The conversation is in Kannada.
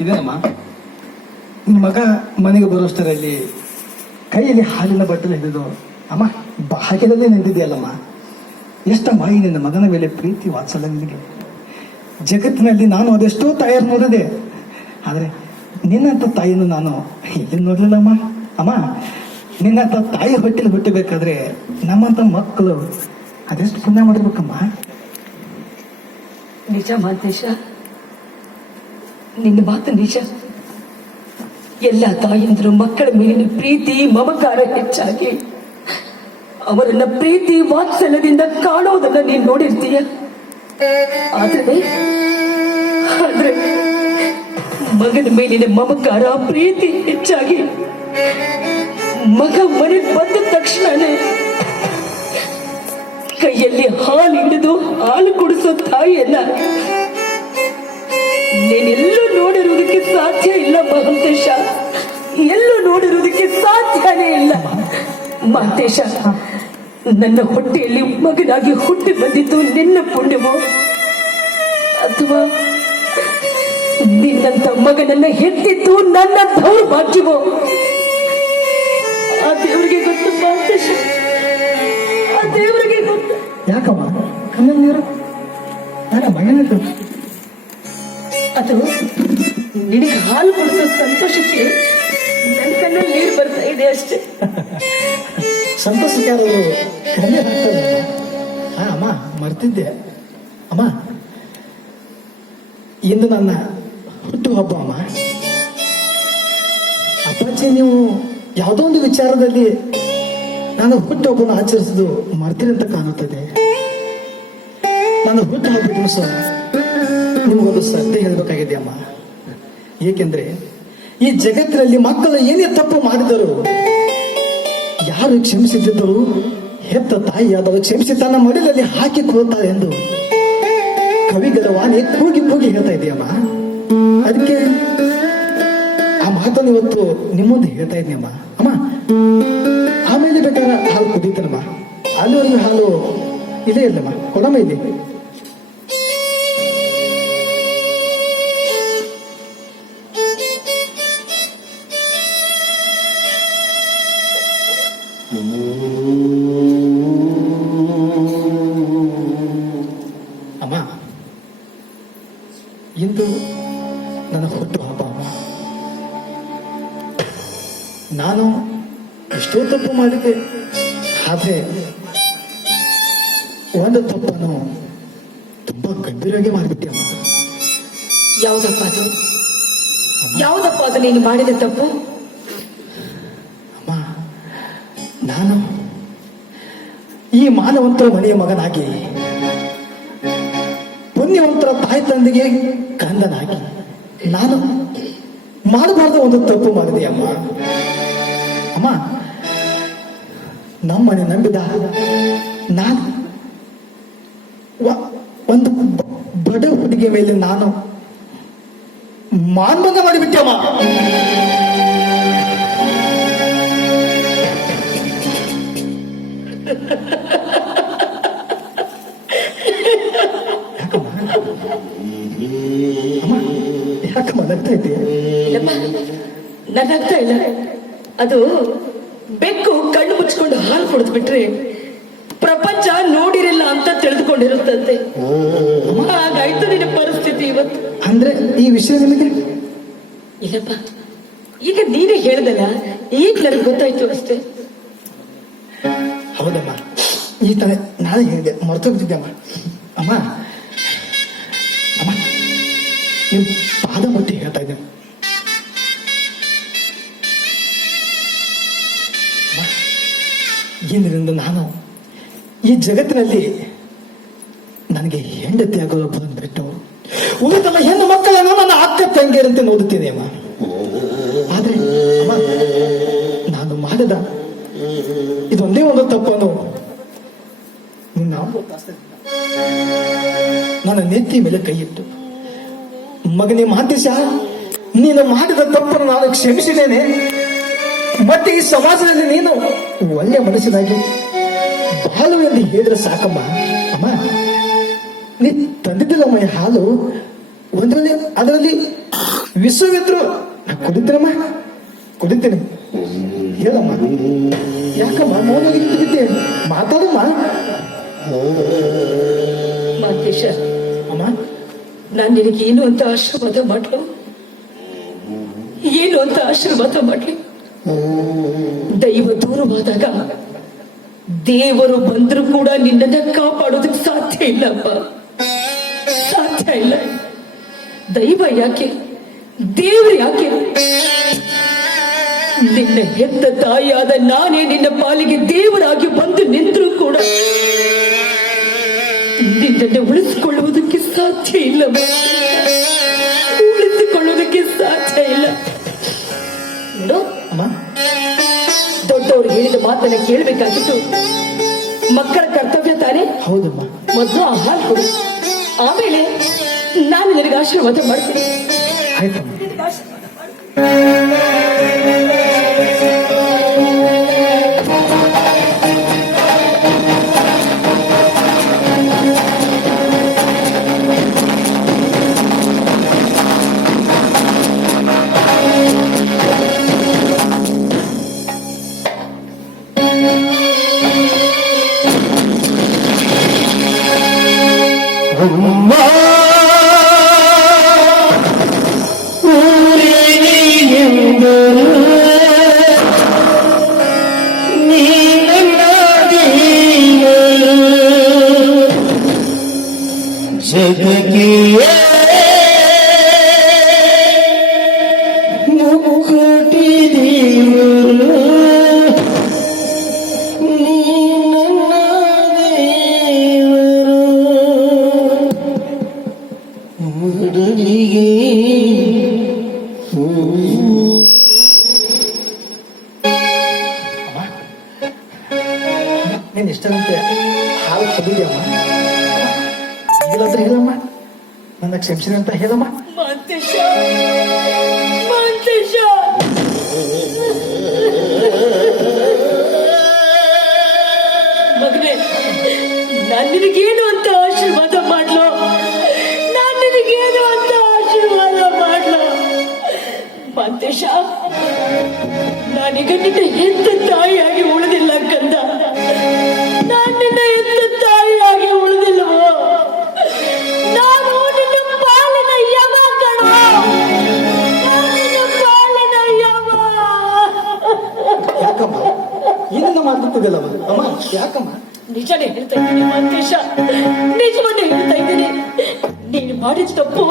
ಇದೇನಮ್ಮ ಮಗ ಮನೆಗೆ ಬರೋಷ್ಟರಲ್ಲಿ ಕೈಯಲ್ಲಿ ಹಾಲಿನ ಬಟ್ಟಲು ಹಿಡಿದು, ಅಮ್ಮ ಭಾಗ್ಯದಲ್ಲೇ ನಿಂತಿದೆಯಲ್ಲಮ್ಮ. ಎಷ್ಟಮ್ಮ ಈ ನಿನ್ನ ಮಗನ ಮೇಲೆ ಪ್ರೀತಿ ವಾತ್ಸಲ್ಯ ನಿನಗೆ. ಜಗತ್ತಿನಲ್ಲಿ ನಾನು ಅದೆಷ್ಟೋ ತಾಯಿಯರು ನೋಡಿದೆ. ಆದರೆ ನಿನ್ನಂಥ ತಾಯಿಯನ್ನು ನಾನು ಎಲ್ಲಿ ನೋಡಲಿಲ್ಲಮ್ಮ? ಅಮ್ಮ ನಿನ್ನಂಥ ತಾಯಿ ಹೊಟ್ಟೆಲಿ ಹುಟ್ಟಬೇಕಾದ್ರೆ ನಮ್ಮಂಥ ಮಕ್ಕಳು ಅದೆಷ್ಟು ಪುಣ್ಯ ಮಾಡಿರ್ಬೇಕಮ್ಮ? ನಿಜ ಮಾತೇಶ ನಿನ್ನ ಮಾತು ನಿಜ. ಎಲ್ಲ ತಾಯಂದರು ಮಕ್ಕಳ ಮೇಲಿನ ಪ್ರೀತಿ ಮಮಕಾರ ಹೆಚ್ಚಾಗಿ. ಅವರನ್ನ ಪ್ರೀತಿ ವಾತ್ಸಲ್ಯದಿಂದ ಕಾಣೋದನ್ನ ನೀನ್ ನೋಡಿರ್ತೀಯ? ಆದ್ರೆ ಆದ್ರೆ ಮಗನ ಮೇಲಿನ ಮಮಕಾರ ಪ್ರೀತಿ ಹೆಚ್ಚಾಗಿ ಮಗ ಮನೆಗೆ ಬಂದ ತಕ್ಷಣನೇ ಕೈಯಲ್ಲಿ ಹಾಲು ಹಿಡಿದು ಹಾಲು ಕುಡಿಸೋ ತಾಯಿಯನ್ನ ಮಹಂತೇಶ, ಎಲ್ಲೂ ನೋಡಿರುವುದಕ್ಕೆ ಸಾಧ್ಯನೇ ಇಲ್ಲ. ಮಹಂತೇಶ, ನನ್ನ ಹೊಟ್ಟೆಯಲ್ಲಿ ಮಗನಾಗಿ ಹುಟ್ಟಿ ಬಂದಿದ್ದು ನಿನ್ನ ಪುಣ್ಯವೋ? ಅಥವಾ ನಿನ್ನಂತ ಮಗನನ್ನ ಹೆತ್ತಿದ್ದು ನನ್ನ ದೌರ್ಭಾಗ್ಯವೋ? ಆ ದೇವರಿಗೆ ಗೊತ್ತು ಮಹಂತೇಶ, ಆ ದೇವರಿಗೆ ಗೊತ್ತು. ಯಾಕಮ್ಮ? ಕಣ್ಣಲ್ಲಿ ನೀರು? ನನ್ನ ಏನಾಯ್ತು ಅದು ನಿನಗೆ ಹಾಲು ಕೊಡಿಸೋ ಸಂತೋಷಕ್ಕೆ ನನ್ನ ಕಣ್ಣಲ್ಲಿ ನೀರು ಬರ್ತಾ ಇದೆ ಅಷ್ಟೇ. ಸಂತೋಷಕ್ಕೆ ಆಗ್ತದೆ ಹಾ, ಅಮ್ಮ, ಮರ್ತಿದ್ದೆ. ಅಮ್ಮ, ಇಂದು ನನ್ನ ಹುಟ್ಟು ಹಬ್ಬ, ಅಮ್ಮ. ಅಪ್ಪಾಜಿ, ನೀವು ಯಾವುದೋ ಒಂದು ವಿಚಾರದಲ್ಲಿ ನಾನು ಹುಟ್ಟು ಹಬ್ಬನ ಆಚರಿಸೋದು ಮರ್ತೀರಿ ಅಂತ ಕಾಣುತ್ತದೆ. ನಾನು ಹುಟ್ಟು ಹಬ್ಬ ದಿವಸ ನಿಮಗೊಂದು ಸತ್ಯ ಹೇಳಬೇಕಾಗಿದೆ, ಅಮ್ಮ. ಏಕೆಂದ್ರೆ ಈ ಜಗತ್ತಿನಲ್ಲಿ ಮಕ್ಕಳು ಏನೇ ತಪ್ಪು ಮಾಡಿದರು ಯಾರು ಕ್ಷಮಿಸಿದ್ದರು ಹೆತ್ತ ತಾಯಿಯಾದವರು ಕ್ಷಮಿಸಿ ತನ್ನ ಮಡಿಲಲ್ಲಿ ಹಾಕಿ ಕೊಡುತ್ತಾರೆ ಎಂದು ಕವಿಗಳ ವಾಣಿ ಕೂಗಿ ಕೂಗಿ ಹೇಳ್ತಾ ಇದೆಯಮ್ಮ. ಅದಕ್ಕೆ ಆ ಮಾತನ್ನು ಇವತ್ತು ನಿಮ್ಮೊಂದು ಹೇಳ್ತಾ ಇದ್ದೀಯಮ್ಮ ಅಮ್ಮ ಆಮೇಲೆ ಬೇಕಾದ್ರೆ ಹಾಲು ಕುದೀತಾರಮ್ಮ ಅಲ್ಲಿವರೆಗೂ ಹಾಲು ಇಲ್ಲೇ ಇಲ್ಲಮ್ಮ ಕೊಡಮ್ಮ ಇಲ್ಲಿ. ಇಂದು ನನ್ನ ಹುಟ್ಟು ಹಬ್ಬ. ನಾನು ಎಷ್ಟೋ ತಪ್ಪು ಮಾಡಿದ್ದೆ ಆದರೆ ಒಂದು ತಪ್ಪನ್ನು ತುಂಬಾ ಗಂಭೀರವಾಗಿ ಮಾಡಿಬಿಟ್ಟೆ ಅಮ್ಮ. ಯಾವುದಪ್ಪ ಅದು? ಯಾವುದಪ್ಪ ಅದು ನೀನು ಮಾಡಿದ ತಪ್ಪು? ಅಮ್ಮ ನಾನು ಈ ಮಾನವಂತರ ಮನೆಯ ಮಗನಾಗಿ ತಾಯಿ ತಂದೆಗೆ ಕಂದನಾಗಿ. ನಾನು ಮಾಡಬಾರ್ದು ಒಂದು ತಪ್ಪು ಮಾಡಿದೆ, ಅಮ್ಮ. ಅಮ್ಮ, ನಮ್ಮನೆ ನಂಬಿದ ನಾನು ಒಂದು ಬಡ ಹುಡುಗಿಯ ಮೇಲೆ ನಾನು ಮಾನ್ಭಂಗ ಮಾಡಿಬಿಟ್ಟೆ, ಅಮ್ಮ. ಯಾಕಮ್ಮ ಯಾಕಮ್ಮ ನಗ್ತಾ ನನ್ನ ಅರ್ಥ ಇಲ್ಲ. ಅದು ಬೆಕ್ಕು ಕಣ್ಣು ಮುಚ್ಕೊಂಡು ಹಾಲು ಕುಡಿದು ಬಿಟ್ರೆ ಪ್ರಪಂಚ ನೋಡಿರಲ್ಲ ಅಂತ ತಿಳಿದುಕೊಂಡಿರುತ್ತಂತೆ. ಹಾಗಾಯ್ತು ನಿನ್ನ ಪರಿಸ್ಥಿತಿ ಇವತ್ತು. ಅಂದ್ರೆ ಈ ವಿಷಯ ನಿಮಗೆ? ಇಲ್ಲಪ್ಪ ಈಗ ನೀನೇ ಹೇಳ್ದಲ್ಲ ಈಗ ನನಗೆ ಗೊತ್ತಾಯ್ತು ಅಷ್ಟೇ. ಹೌದಮ್ಮ. ಈ ತರ ನಾಳೆ ಹೇಳಿದೆ ಮರ್ತೋಗ್ತಿದ್ದೆ ಅಮ್ಮ. ಅಮ್ಮ ನಿಮ್ ಪಾದ ಮುಟ್ಟಿ ಹೇಳ್ತಾ ಇದ್ದೇನೆ ನಾನು ಈ ಜಗತ್ತಿನಲ್ಲಿ ನನಗೆ ಹೆಂಡತಿ ಆಗೋದು ಬಂದ್ಬಿಟ್ಟು ಉಳಿದಲ್ಲ ಹೆಣ್ಣು ಮಕ್ಕಳನ್ನು ನನ್ನ ಅಕ್ಕ ತಂಗಿಯರಂತೆ ನೋಡುತ್ತೇನೆ ಅಮ್ಮ. ಆದ್ರೆ ನಾನು ಮಾಡಿದ ಇದೊಂದೇ ಒಂದು ತಪ್ಪನ್ನು ನಿನ್ನ ನನ್ನ ನೆತ್ತಿ ಮೇಲೆ ಕೈ ಇಟ್ಟು. ಮಗನೇ ಮಹಾಂತೇಶ ನೀನು ಮಾಡಿದ ತಪ್ಪನ್ನು ನಾನು ಕ್ಷಮಿಸಿದ್ದೇನೆ. ಮತ್ತೆ ಈ ಸಮಾಜದಲ್ಲಿ ನೀನು ಒಳ್ಳೆ ಮನಸ್ಸಿನಾಗಿ ಹಾಲು ಎಂದು ಹೇಳಿದ್ರೆ ಸಾಕಮ್ಮ. ಅಮ್ಮ ನೀ ತಂದಿದ್ದಿಲ್ಲಮ್ಮ ಹಾಲು. ಒಂದರಲ್ಲಿ ಅದರಲ್ಲಿ ವಿಶ್ವವಿದ್ರು ಕುಡಿತೀನಮ್ಮ ಕುಡಿತೀನಿ. ಹೇಳಮ್ಮ. ಯಾಕಮ್ಮ ಮೌನವಾಗಿ ಕುಡಿತೆ ಮಾತಾಡಮ್ಮ. ಅಮ್ಮ ನಾನ್ ನಿನಗೆ ಏನು ಅಂತ ಆಶೀರ್ವಾದ ಮಾಡ್ಲು? ಏನು ಅಂತ ಆಶೀರ್ವಾದ ಮಾಡ್ಲಿ? ದೈವ ದೂರವಾದಾಗ ದೇವರು ಬಂದ್ರು ಕೂಡ ನಿನ್ನನ್ನ ಕಾಪಾಡೋದಕ್ಕೆ ಸಾಧ್ಯ ಇಲ್ಲಪ್ಪ. ಸಾಧ್ಯ ಇಲ್ಲ. ದೈವ ಯಾಕೆ? ದೇವ್ರು ಯಾಕೆ? ನಿನ್ನ ಹೆತ್ತ ತಾಯಿಯಾದ ನಾನೇ ನಿನ್ನ ಪಾಲಿಗೆ ದೇವರಾಗಿ ಬಂದು ನಿಂತರೂ ಕೂಡ ನಿನ್ನನ್ನು ಉಳಿಸಿಕೊಳ್ಳುವುದಕ್ಕೆ ಸಾಧ್ಯ ಇಲ್ಲ ಉಳಿಸಿಕೊಳ್ಳೋದಕ್ಕೆ ಸಾಧ್ಯ ಇಲ್ಲ. ನೋ ಅಮ್ಮ. ದೊಡ್ಡವರು ಹೇಳಿದ ಮಾತನ್ನ ಕೇಳಬೇಕಾಗಿತ್ತು. ಮಕ್ಕಳ ಕರ್ತವ್ಯ ತಾನೇ? ಹೌದಮ್ಮ. ಮೊದಲು ಆ ಹಾಲು ಕೊಡು. ಆಮೇಲೆ ನಾನು ನಿನಗೆ ಆಶೀರ್ವಾದ ಮಾಡ್ತೀನಿ. ಆಯ್ತಮ್ಮ. Allah. ನೀನ್ ಇಷ್ಟದಂತೆ ಹಾಲು ಕುಡಿದಮ್ಮ ಈಗಲಾದ್ರೆ ಹೇಳಮ್ಮ ನನ್ನ ಕ್ಷಮಿಸಿದೆ ಅಂತ ಹೇಳಮ್ಮ ಮಗನೇ, ನಾನು ನಿನಗೇನು ಅಂತ ಆಶೀರ್ವಾದ ಮಾಡ್ಲೋ? ಮಾಂತೇಶ ನಾನೀಗ ನಿನ್ನ ಹೆತ್ತ ತಾಯಿಯಾಗಿ ಉಳಿದಿಲ್ಲ ಕಂದ. ನಾನು ನಿನ್ನ ಹೆತ್ತ ತಾಯಿಯಾಗಿ ಉಳಿದಿಲ್ಲವೋ ನಾನು ನಿನ್ನ ಪಾಲಿನ ಯಮ ಕಣೋ. ಪಾಲಿನ ಯಮ. ಯಾಕಮ್ಮ? ಮಾತಾಡ್ತಿದ್ದಲ್ಲಮ್ಮ ಅಮ್ಮ? ಯಾಕಮ್ಮ? ನಿಜನೇ ಹೇಳ್ತಾ ಇದ್ದೀನಿ ಮಾಂತೇಶ ನಿಜವನ್ನೇ ಹೇಳ್ತಾ ಇದ್ದೀನಿ. ನೀನು ಮಾಡಿದ ತಪ್ಪು